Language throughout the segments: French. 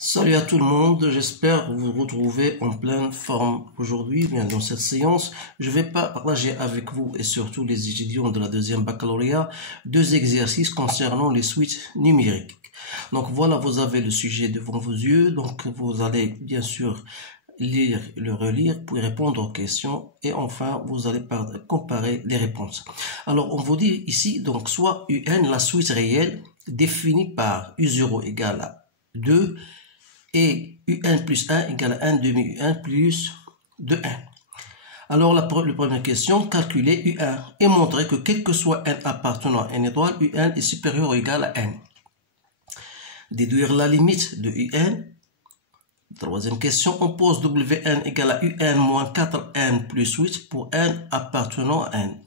Salut à tout le monde, j'espère vous retrouver en pleine forme aujourd'hui. Bien dans cette séance, je vais partager avec vous et surtout les étudiants de la deuxième baccalauréat deux exercices concernant les suites numériques. Donc voilà, vous avez le sujet devant vos yeux, donc vous allez bien sûr lire, le relire, puis répondre aux questions et enfin vous allez comparer les réponses. Alors on vous dit ici donc soit UN, la suite réelle définie par U0 égale à 2 et UN plus 1 égale à 1 demi UN plus 2 1. Alors la première question, calculer UN et montrer que quel que soit n appartenant à n étoile, UN est supérieur ou égal à n. Déduire la limite de UN. Troisième question, on pose Wn égale à UN moins 4n plus 8 pour n appartenant à n.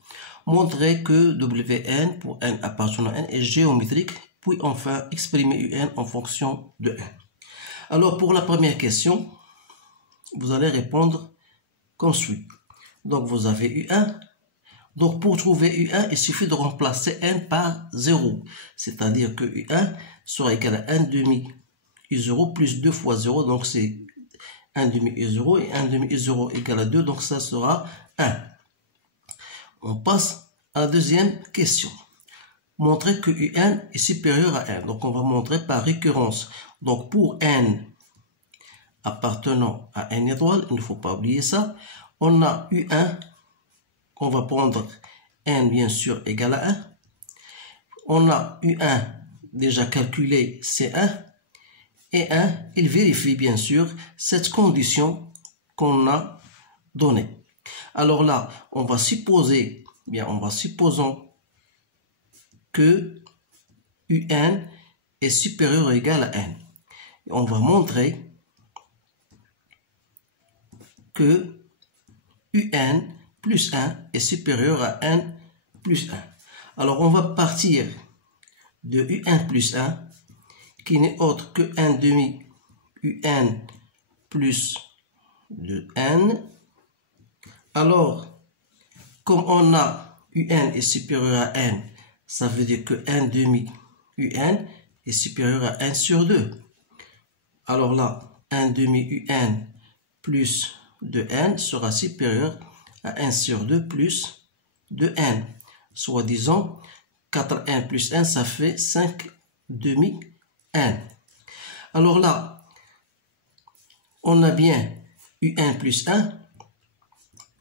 Montrer que Wn pour n appartenant à n est géométrique, puis enfin exprimer UN en fonction de n. Alors pour la première question, vous allez répondre comme suit. Donc vous avez U1. Donc pour trouver U1, il suffit de remplacer n par 0. C'est-à-dire que U1 sera égal à 1 demi U0 plus 2 fois 0. Donc c'est 1 demi U0 et 1 demi U0 égale à 2. Donc ça sera 1. On passe à la deuxième question. Montrer que UN est supérieur à n. Donc on va montrer par récurrence. Donc pour n appartenant à n étoile, il ne faut pas oublier ça, on a U1, on va prendre n bien sûr égal à 1. On a U1 déjà calculé, c'est 1. Et 1, il vérifie bien sûr cette condition qu'on a donnée. Alors là, on va supposer, supposons que UN est supérieur ou égal à n. On va montrer que UN plus 1 est supérieur à n plus 1. Alors on va partir de UN plus 1 qui n'est autre que 1 demi UN plus 2n. Alors comme on a UN est supérieur à n, ça veut dire que 1 demi UN est supérieur à 1 sur 2. Alors là, 1 demi UN plus 2n sera supérieur à 1 sur 2 plus 2n. Soit disons, 4n plus 1, ça fait 5 demi n. Alors là, on a bien UN plus 1,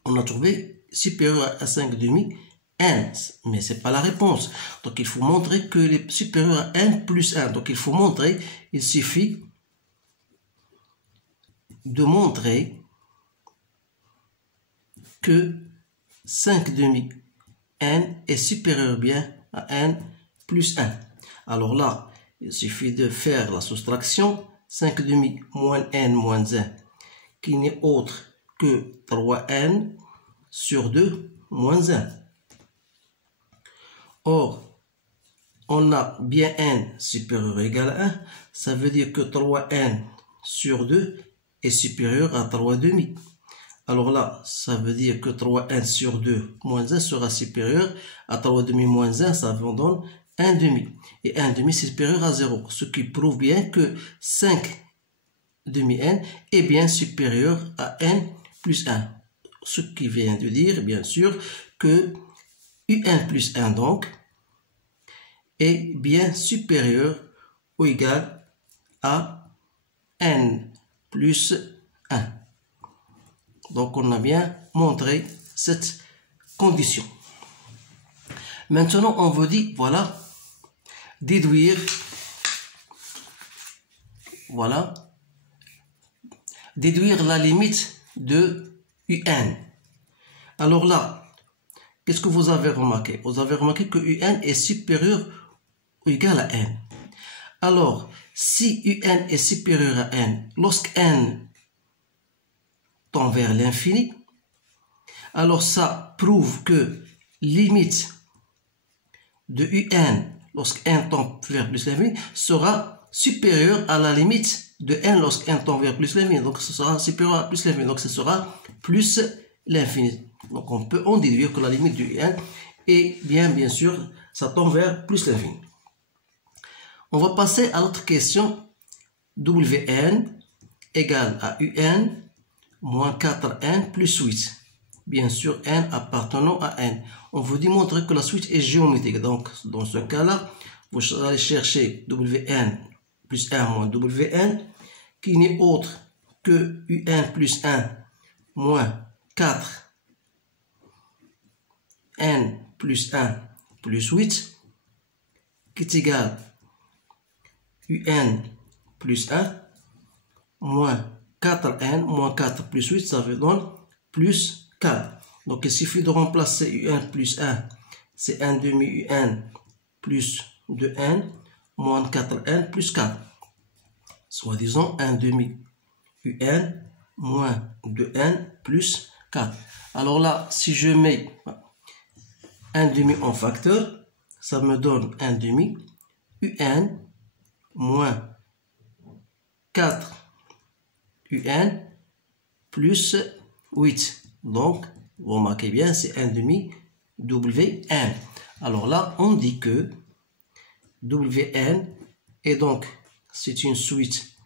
on a trouvé supérieur à 5 demi n, mais ce n'est pas la réponse. Donc il faut montrer que est supérieur à n plus 1. Donc il faut montrer, il suffit de montrer que 5 demi n est supérieur bien à n plus 1. Alors là, il suffit de faire la soustraction. 5 demi moins n moins 1, qui n'est autre que 3n sur 2 moins 1. Or, on a bien n supérieur ou égal à 1, ça veut dire que 3n sur 2 est supérieur à 3 demi. Alors là, ça veut dire que 3n sur 2 moins 1 sera supérieur à 3 demi moins 1, ça vous donne 1 demi. Et 1 demi c'est supérieur à 0, ce qui prouve bien que 5 demi n est bien supérieur à n plus 1. Ce qui vient de dire, bien sûr, que UN plus 1 donc est bien supérieur ou égal à n plus 1. Donc on a bien montré cette condition. Maintenant on vous dit, voilà, déduire, déduire la limite de UN. Alors là, qu'est-ce que vous avez remarqué? Vous avez remarqué que UN est supérieur ou égal à n. Alors, si UN est supérieur à n, lorsque n tend vers l'infini, alors ça prouve que limite de UN lorsque n tend vers plus l'infini sera supérieure à la limite de n lorsque n tend vers plus l'infini. Donc ce sera supérieur à plus l'infini. Donc ce sera plus l'infini. Donc on peut en déduire que la limite du UN est bien sûr, ça tend vers plus l'infini. On va passer à l'autre question Wn égale à Un moins 4n plus 8. Bien sûr, n appartenant à n. On veut démontrer que la suite est géométrique. Donc, dans ce cas-là, vous allez chercher Wn plus 1 moins Wn, qui n'est autre que Un plus 1 moins 4 n plus 1 plus 8, qui est égal Un plus 1 moins 4n moins 4 plus 8, ça veut donner plus 4. Donc il suffit de remplacer Un plus 1, c'est 1 demi Un plus 2n moins 4n plus 4. Soit disant 1 demi Un moins 2n plus 4. Alors là, si je mets 1 demi en facteur, ça me donne 1 demi Un moins 4 Un plus 8. Donc, vous remarquez bien, c'est 1 demi Wn. Alors là, on dit que Wn est donc, c'est une suite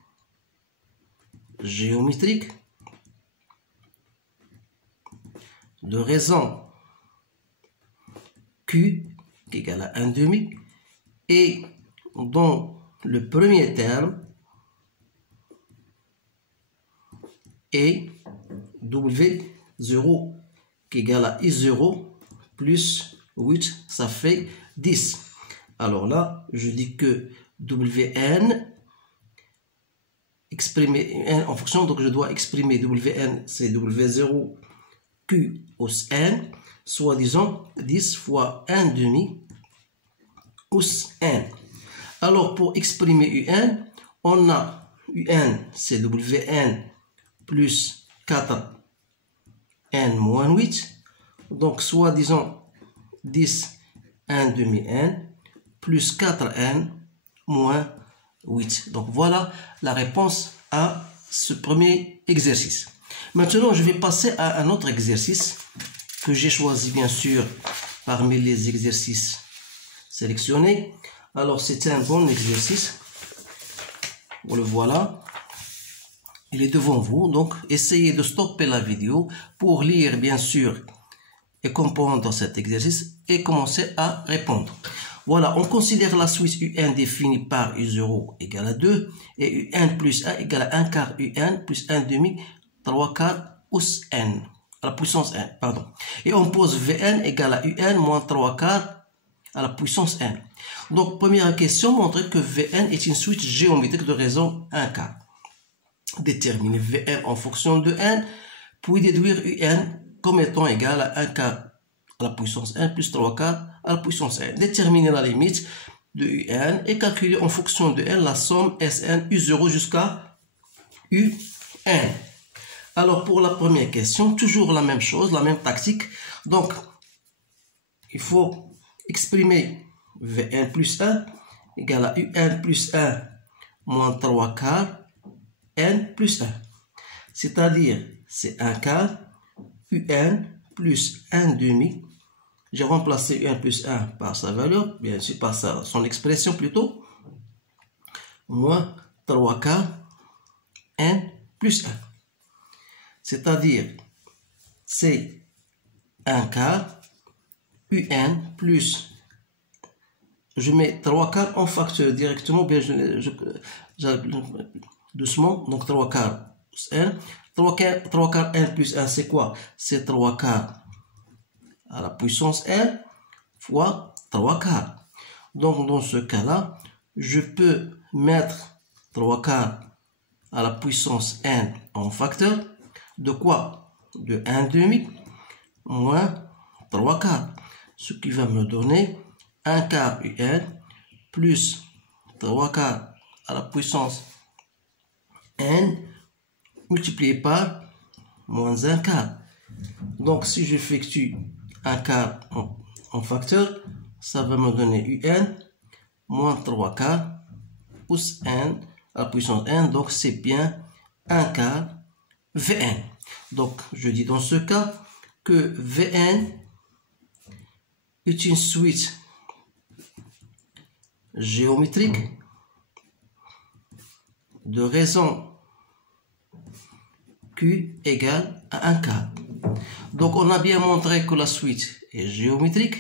géométrique de raison Q qui est égal à 1 demi, et dans le premier terme est W0 qui est égal à I0 plus 8, ça fait 10. Alors là, je dis que Wn exprimé en fonction, donc je dois exprimer Wn, c'est W0 Q os n, soit disant 10 fois 1 demi os n. Alors pour exprimer Un, on a Un, c'est Wn plus 4 n moins 8, donc soit disant 10 1 demi n plus 4n moins 8. Donc voilà la réponse à ce premier exercice. Maintenant, je vais passer à un autre exercice que j'ai choisi bien sûr parmi les exercices sélectionnés. Alors c'est un bon exercice. Le voilà. Il est devant vous. Donc essayez de stopper la vidéo pour lire bien sûr et comprendre cet exercice et commencer à répondre. Voilà, on considère la suite Un définie par U0 égale à 2 et Un plus 1 égale à 1 quart Un plus 1 demi 3 quarts os n, à la puissance n, pardon. Et on pose Vn égale à Un moins 3 quarts à la puissance n. Donc, première question, montrer que Vn est une suite géométrique de raison 1 quart. Déterminer Vn en fonction de n, puis déduire Un comme étant égal à 1 quart à la puissance n plus 3 quarts à la puissance n. Déterminer la limite de Un et calculer en fonction de n la somme Sn U0 jusqu'à Un. Alors pour la première question, toujours la même chose, la même tactique. Donc, il faut exprimer Vn plus 1 égale à Un plus 1 moins 3 quarts n plus 1. C'est-à-dire, c'est 1 quart Un plus 1 demi. J'ai remplacé Un plus 1 par sa valeur, bien sûr par son expression plutôt, moins 3 quarts n plus 1. C'est-à-dire, c'est 1 quart Un plus, je mets 3 quarts en facteur directement, bien doucement, donc 3 quarts n. 3 quarts n plus 1, c'est quoi? C'est 3 quarts à la puissance n fois 3 quarts. Donc, dans ce cas-là, je peux mettre 3 quarts à la puissance n en facteur. De quoi? De 1 demi moins 3 quarts. Ce qui va me donner 1 quart Un plus 3 quarts à la puissance n multiplié par moins 1 quart. Donc si j'effectue 1 quart en facteur, ça va me donner Un moins 3 quarts os n à la puissance n. Donc c'est bien 1 quart Vn. Donc je dis dans ce cas que Vn est une suite géométrique de raison Q égale à 1 quart. Donc on a bien montré que la suite est géométrique.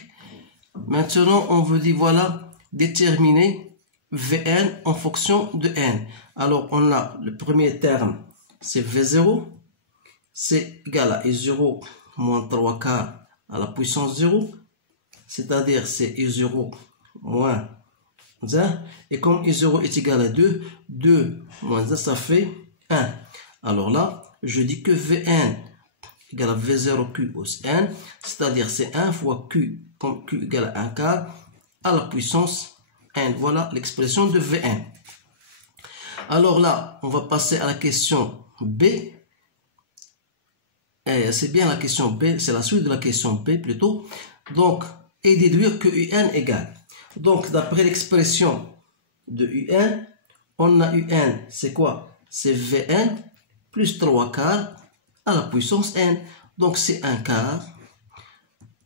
Maintenant on veut dire voilà déterminer Vn en fonction de n. Alors on a le premier terme, c'est V0, c'est égal à I0 moins 3 quarts à la puissance 0, c'est-à-dire c'est I0 moins 1, et comme I0 est égal à 2, 2 moins 1 ça fait 1. Alors là, je dis que Vn égale à V0Q plus n, c'est-à-dire c'est 1 fois Q, comme Q égale à 1 quart à la puissance n. Voilà l'expression de Vn. Alors là, on va passer à la question B. C'est bien la question B, c'est la suite de la question B plutôt. Donc, et déduire que Un égale. Donc, d'après l'expression de Un, on a Un, c'est quoi? C'est Vn plus 3 quarts à la puissance n. Donc, c'est 1 quart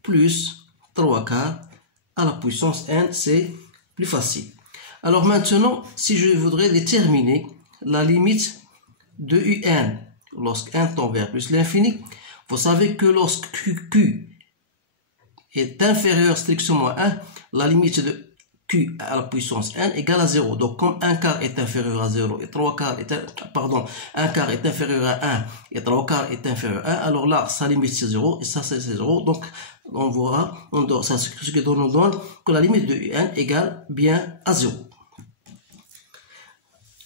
plus 3 quarts à la puissance n, c'est plus facile. Alors maintenant, si je voudrais déterminer la limite de Un, lorsque n tend vers plus l'infini, vous savez que lorsque Q est inférieur strictement à 1, la limite de Q à la puissance n égale à 0. Donc comme 1 quart est inférieur à 0 et 3 quarts est, 1 quart est inférieur à 1 et 3 quarts est inférieur à 1, alors là, sa limite c'est 0 et ça c'est 0. Donc on verra, ça ce qui nous donne que la limite de n égale bien à 0.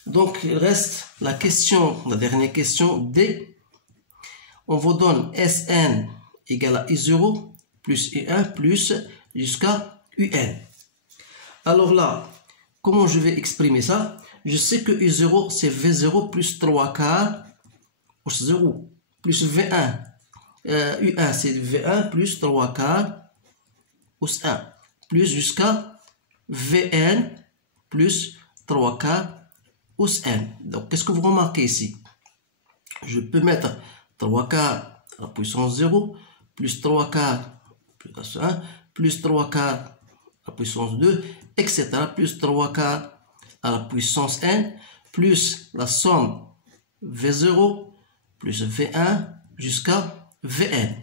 Donc il reste la dernière question D. On vous donne Sn égale à I0 plus I1 plus jusqu'à Un. Alors là, comment je vais exprimer ça? Je sais que I0 c'est V0 plus 3 quarts plus 0 plus V1. U1 c'est V1 plus 3 quarts plus 1 plus jusqu'à Vn plus 3 quarts plus n. Donc qu'est-ce que vous remarquez ici? Je peux mettre 3 quarts à la puissance 0 plus 3 quarts plus 1 plus 3 quarts à la puissance 2, etc. plus 3 quarts à la puissance n plus la somme V0 plus V1 jusqu'à Vn.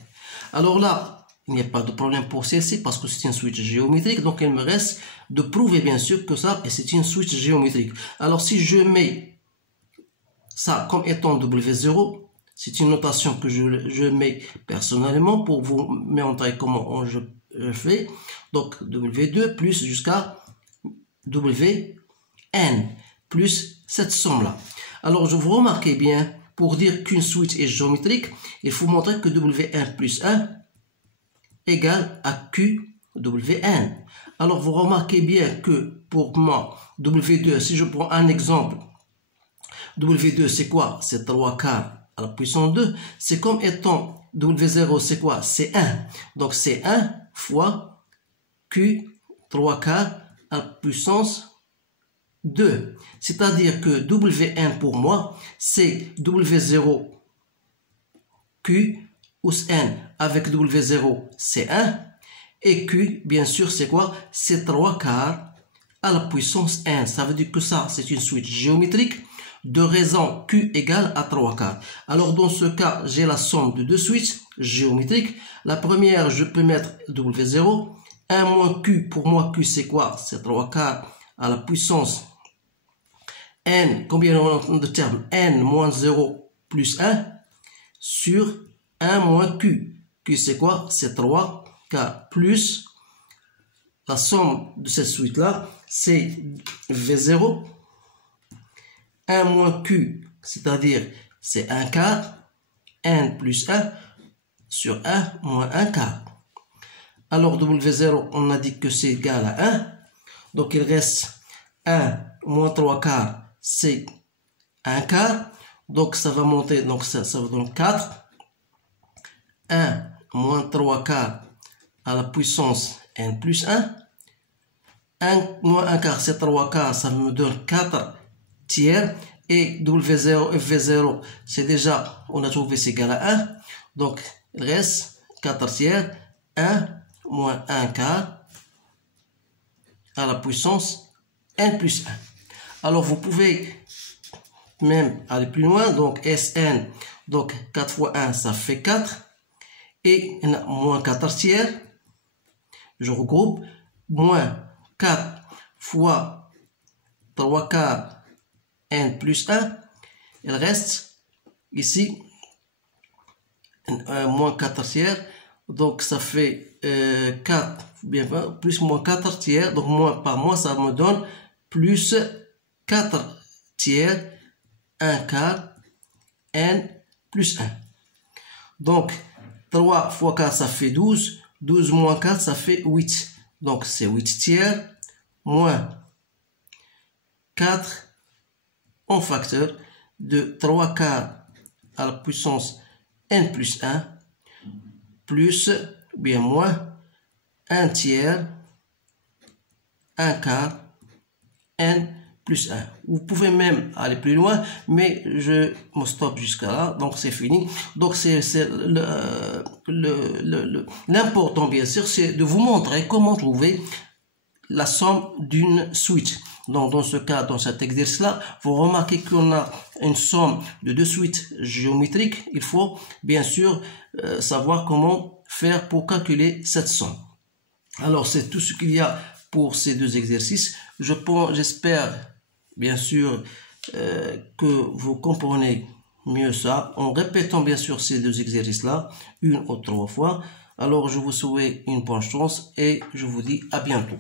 Alors là, il n'y a pas de problème pour ceci parce que c'est une suite géométrique. Donc il me reste de prouver bien sûr que ça, et c'est une suite géométrique. Alors si je mets ça comme étant W0, c'est une notation que je mets personnellement pour vous montrer comment je fais. Donc W2 plus jusqu'à Wn plus cette somme-là. Alors je vous remarquez bien, pour dire qu'une suite est géométrique, il faut montrer que W1 plus 1 égale à QWN. Alors vous remarquez bien que pour moi, W2, si je prends un exemple, W2 c'est quoi? C'est 3 quarts à la puissance 2. C'est comme étant W0 c'est quoi? C'est 1. Donc c'est 1 fois Q 3 quarts à la puissance 2. C'est-à-dire que Wn pour moi, c'est W0 Q plus n avec W0, c'est 1. Et Q, bien sûr, c'est quoi? C'est 3 quarts à la puissance n. Ça veut dire que ça, c'est une suite géométrique de raison Q égale à 3 quarts. Alors, dans ce cas, j'ai la somme de deux suites géométriques. La première, je peux mettre W0. 1 moins Q, pour moi, Q, c'est quoi? C'est 3 quarts à la puissance n. Combien de termes? N moins 0 plus 1 sur 1 moins Q. Q, c'est quoi? C'est 3 quarts plus la somme de cette suite-là, c'est V0. 1 moins Q, c'est-à-dire c'est 1 quart, n plus 1 sur 1 moins 1 quart. Alors W0, on a dit que c'est égal à 1. Donc il reste 1 moins 3 quarts, c'est 1 quart. Donc ça va monter, donc ça va donner 4. 1 moins 3 quarts à la puissance n plus 1. 1 moins 1 quart, c'est 3 quarts, ça me donne 4 tiers. Et W0 et V0, c'est déjà, on a trouvé c'est égal à 1. Donc, il reste 4 tiers, 1 moins 1 quart à la puissance n plus 1. Alors, vous pouvez même aller plus loin. Donc Sn, donc 4 fois 1, ça fait 4. Et moins 4 tiers. Je regroupe. Moins 4 fois 3 quarts n plus 1. Il reste ici moins 4 tiers. Donc ça fait 4 bien plus moins 4 tiers. Donc moins par moins, ça me donne plus 4 tiers, 1 quart, n plus 1. Donc 3 fois 4, ça fait 12. 12 moins 4, ça fait 8. Donc c'est 8 tiers moins 4 en facteur de 3 quarts à la puissance n plus 1 plus, bien moins, 1 tiers, 1 quart, n plus 1. Vous pouvez même aller plus loin, mais je me stoppe jusqu'à là, donc c'est fini. Donc c'est l'important, bien sûr, c'est de vous montrer comment trouver la somme d'une suite. Donc dans ce cas, dans cet exercice-là, vous remarquez qu'on a une somme de deux suites géométriques. Il faut bien sûr savoir comment faire pour calculer cette somme. Alors c'est tout ce qu'il y a pour ces deux exercices. J'espère bien sûr que vous comprenez mieux ça en répétant bien sûr ces deux exercices-là une ou trois fois. Alors je vous souhaite une bonne chance et je vous dis à bientôt.